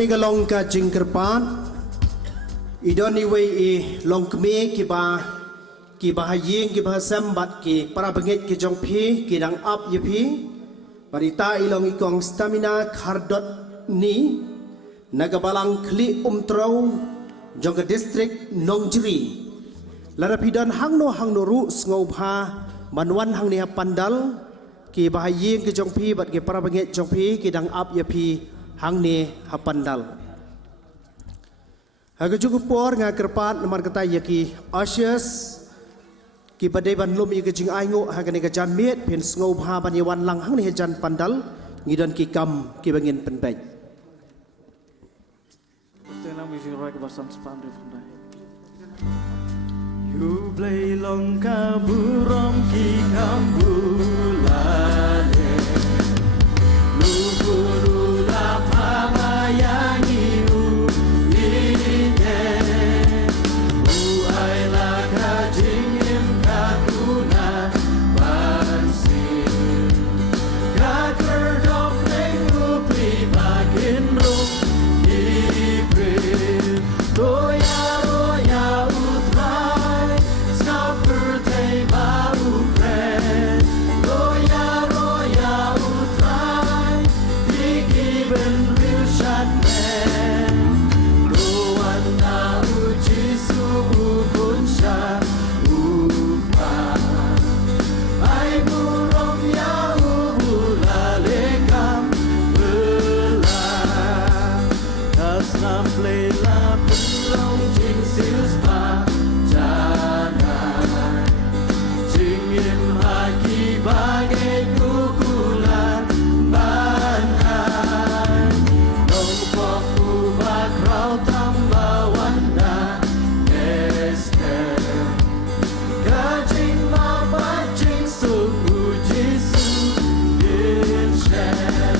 ni galong ka jingkerpan idoni wei e long kme ki ba hayeng ki ba sambat ki para benget ki jong phi ki dang up ye phi barita ilong ikong stamina khardot ni nagabalang kli umtrau jong ke district Nongjiri larapidan hangno ru ngau pha manwan hang ni pandal ki ba hayeng ki jong phi bat ki para benget jong phi ki dang up ye phi hang ni hapandal haga jugu por nga kerpat nomor kata yaki asyas ki badai ban lum i jing aingo haga ni jan miet pin ngau pha ban yawan lang hang ni jan pandal ngidan ki kam ki bangin penbai tenang music rock basan spandu pandai you play long kaburom ki kambulane luhuru la pamayangi uite uaila kajingim kakuna bansin kakerdok mengupi bakin rum ibril roya roya utrai snapper teba ukren roya roya utrai digiben real shot man roanda uji suhu kunsha upa ai burung ya ubula lekam bela kasna plela pelong jing silspa janai jingim haki bagai kukulan banai dong pok ubak rau tambah wanda eskem kajing mapat jing suku jisu inshen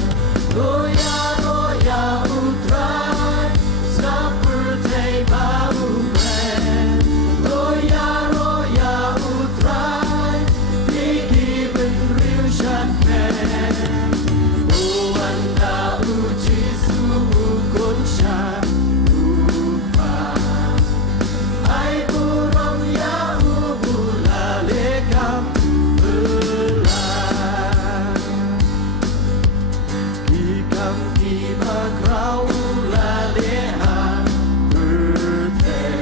roya roya utrai snapper teba ukren roya roya utrai digiben real shot man uanda uji suhu kunsha upa ai burung ya ubula lekam belah ikam kiba krau laleha birthday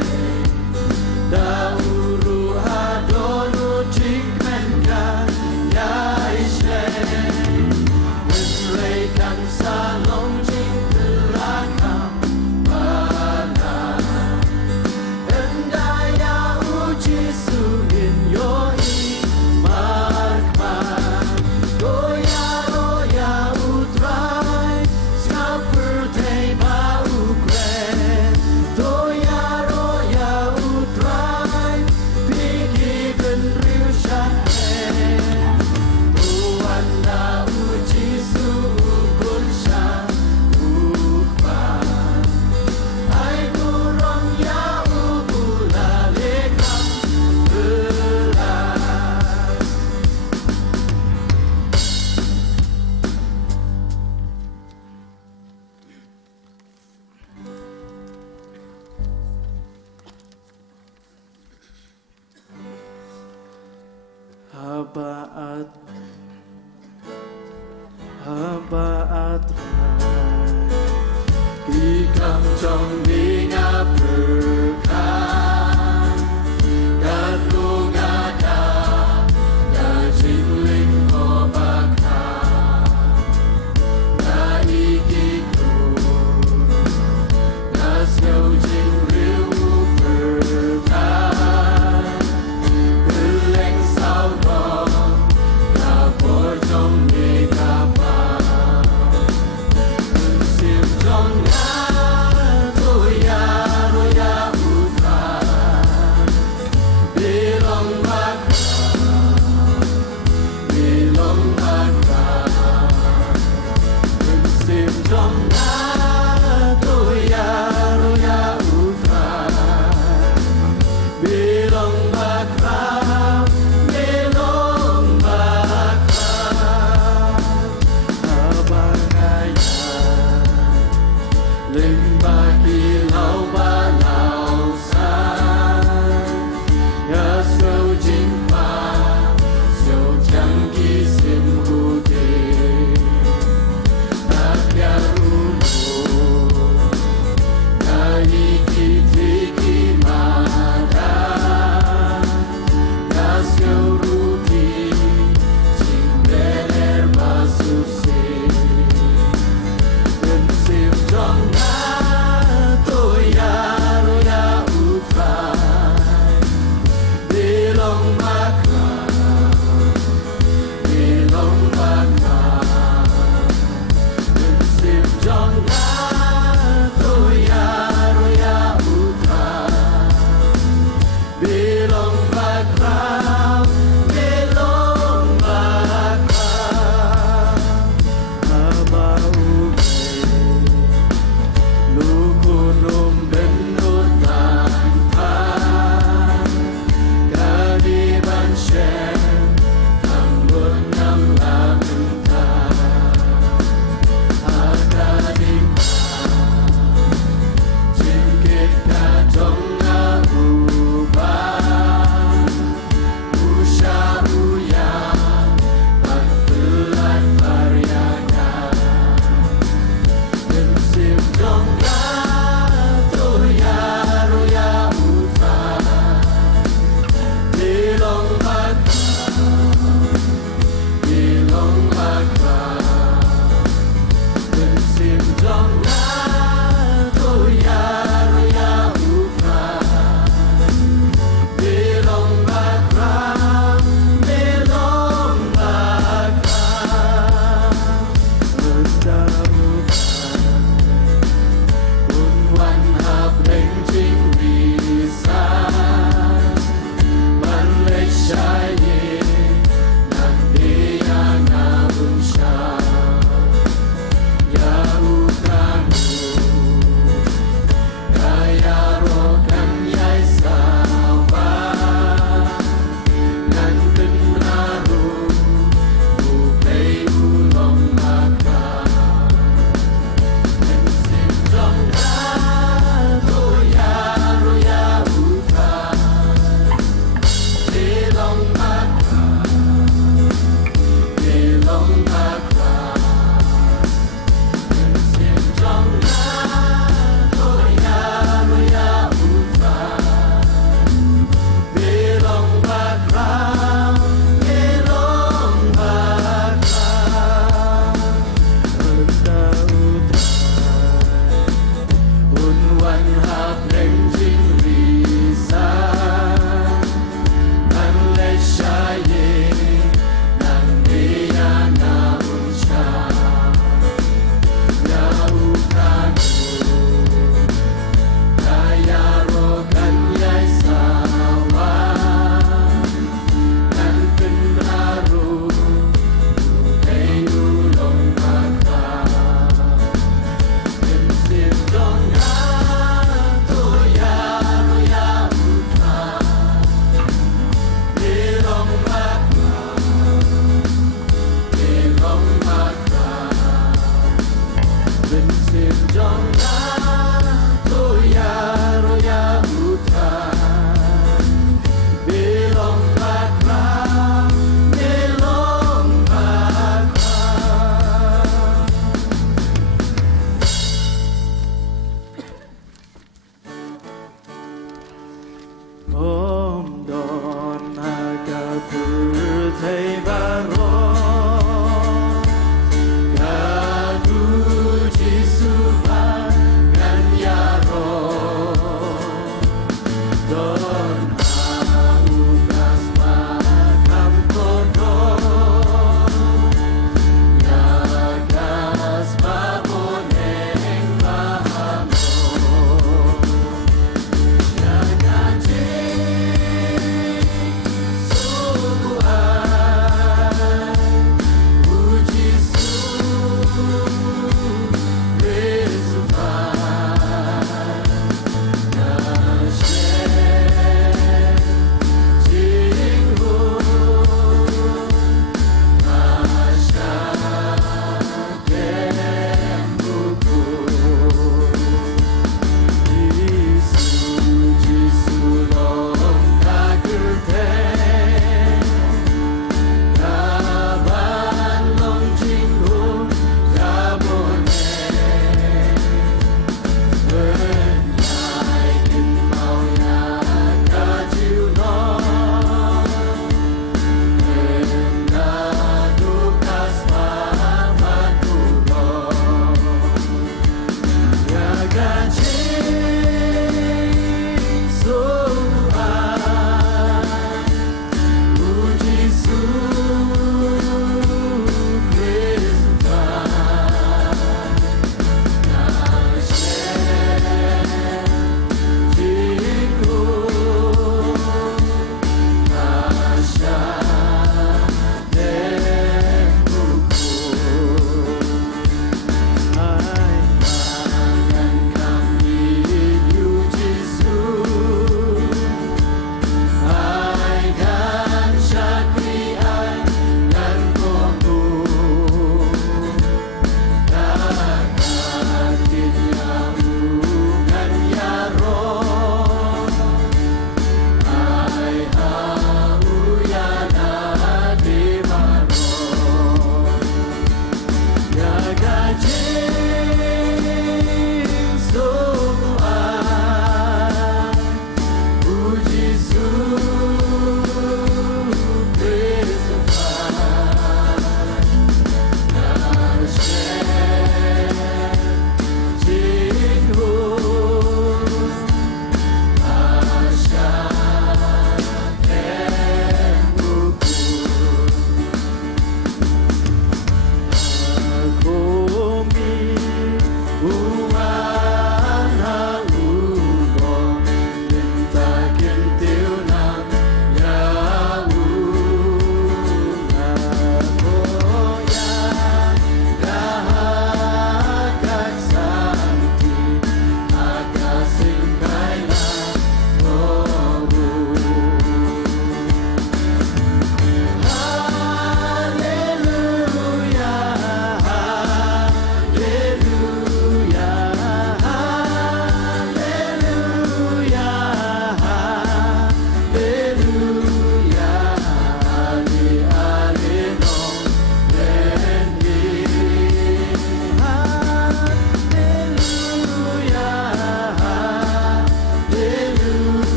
dauru hadonu jikmenka yaishen menreikan salong jing terakam bana endaya uji sugin yoi markman roya roya utrai snapper teba ukren roya roya utrai digiben real shot man uanda uji suhu kunsha upa ai burung ya ubula lekam belah habaat habaat ikam trong dinga berkan kadung ada kajingling kobakan na ikiku na snow jing riu berkan beleng sao bom na por trong ni kapal sim trong nga tôi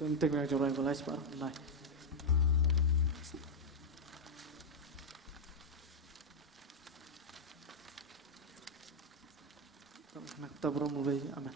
Tenting yang coba yang Pak. Nah. Nak tabur mulai aman.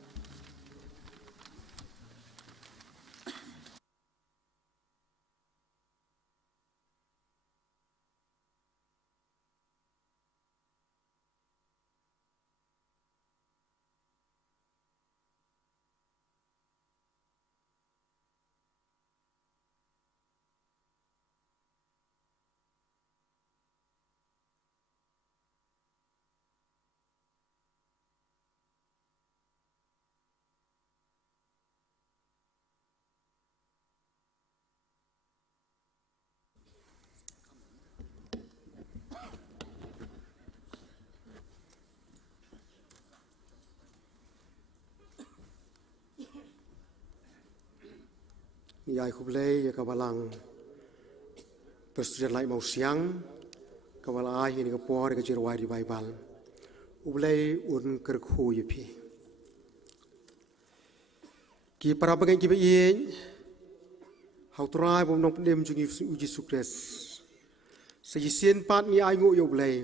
Yai kublai ya kawalang persetujuan lai mau siang kawala ai ni kapor ke jirwai di Bible ublai un kerkhu yepi ki para bagai ki be hau trai bom nong pendem jungi uji sukses sejisen pat ni ai ngo yo blai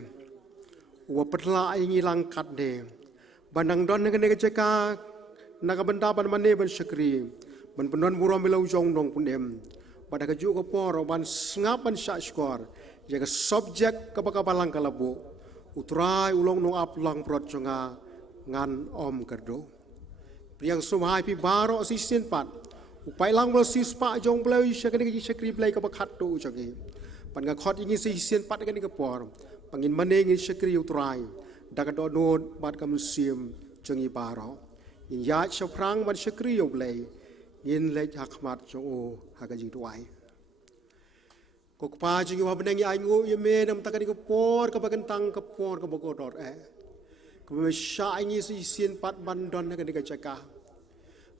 wa petla ai ngi langkat de bandang don ne ke ceka naga benda ban mane ban syakri ban penon buram belau jong dong pendem pada keju ko por ban ngapan syak skor jaga subjek kapakabalang kalabu utrai ulong nong aplang prot jonga ngan om kerdo priang sumai pi baro sisen pat upai lang bel sis pa jong blai syakri syakri blai kabakat tu jogi pan ga khot ingi sisen pat kan ke por pangin mane ngi syakri utrai daga do nod bat kam sim jongi baro in ya chaprang ban syakri yo blai in lek hakmat jong o hagaji tuai kok pa jingi wa benang ai ngo ye me nam takani ko por ka bagantang ka por ka bogodor ko me sha ingi si sin pat bandon ka ni ka chaka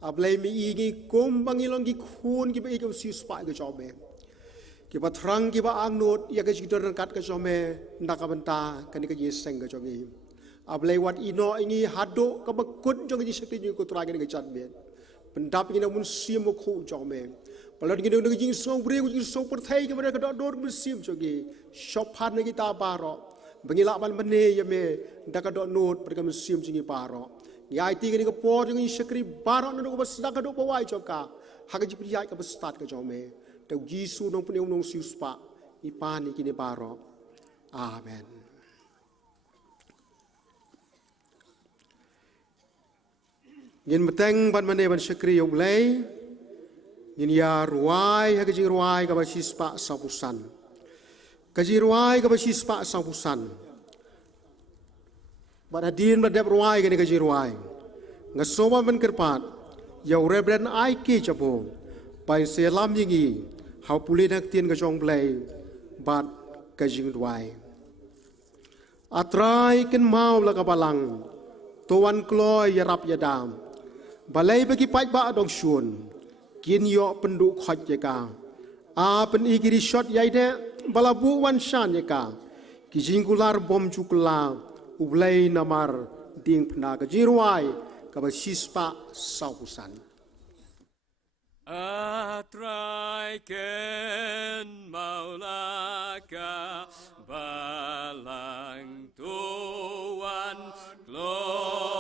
ablai mi ingi kum bangilong gi khun ki ba ik si spa ka jobe ki ba thrang ki ba angnot ya ka jidor kat ka jome ndaka banta ka ni ka yeseng ka jogi ablai wat ino ingi hado ka bakut jong ji sakti ni ko tra ka ni ka chat be pendap ini namun sim aku jome. Kalau kita nak jing song beri, jing song perthai kita mereka dah dor bersim jogi. Shopan lagi kita baro. Bengilak ban bene ya me, dah kada not mereka bersim jingi baro. Ya itu kita por jingi syakri baro nak kita bersedang kada bawai joka. Hak jipri ya kita berstart ke jome. Tau Yesus nong penyong nong siuspa. Ipani kini baro. Amen. Yin beteng ban mane ban syakri yo blai yin ya ruai ha kaji ruai ka basis pa sapusan kaji ruai ka basis pa sapusan ban hadin ban dep ruai ka ni kaji ruai ngasowa ban kerpat yo rebren ai ki chapo pai selam yingi hau pulin hak tien ka jong blai bat kaji ruai atrai ken mau la ka balang tuan kloy yarap yadam balai bagi pai ba dong syun kin yo penduk khot jeka a pen igiri shot yai de balabu wan shan jeka ki jingular bom chukla ublai namar ding pna ka jirwai ka ba sispa sausan atrai ken maulaka balang tuan gloyara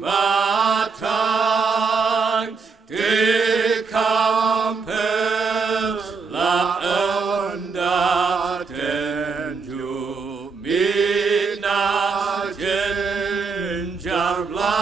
Bata our blood.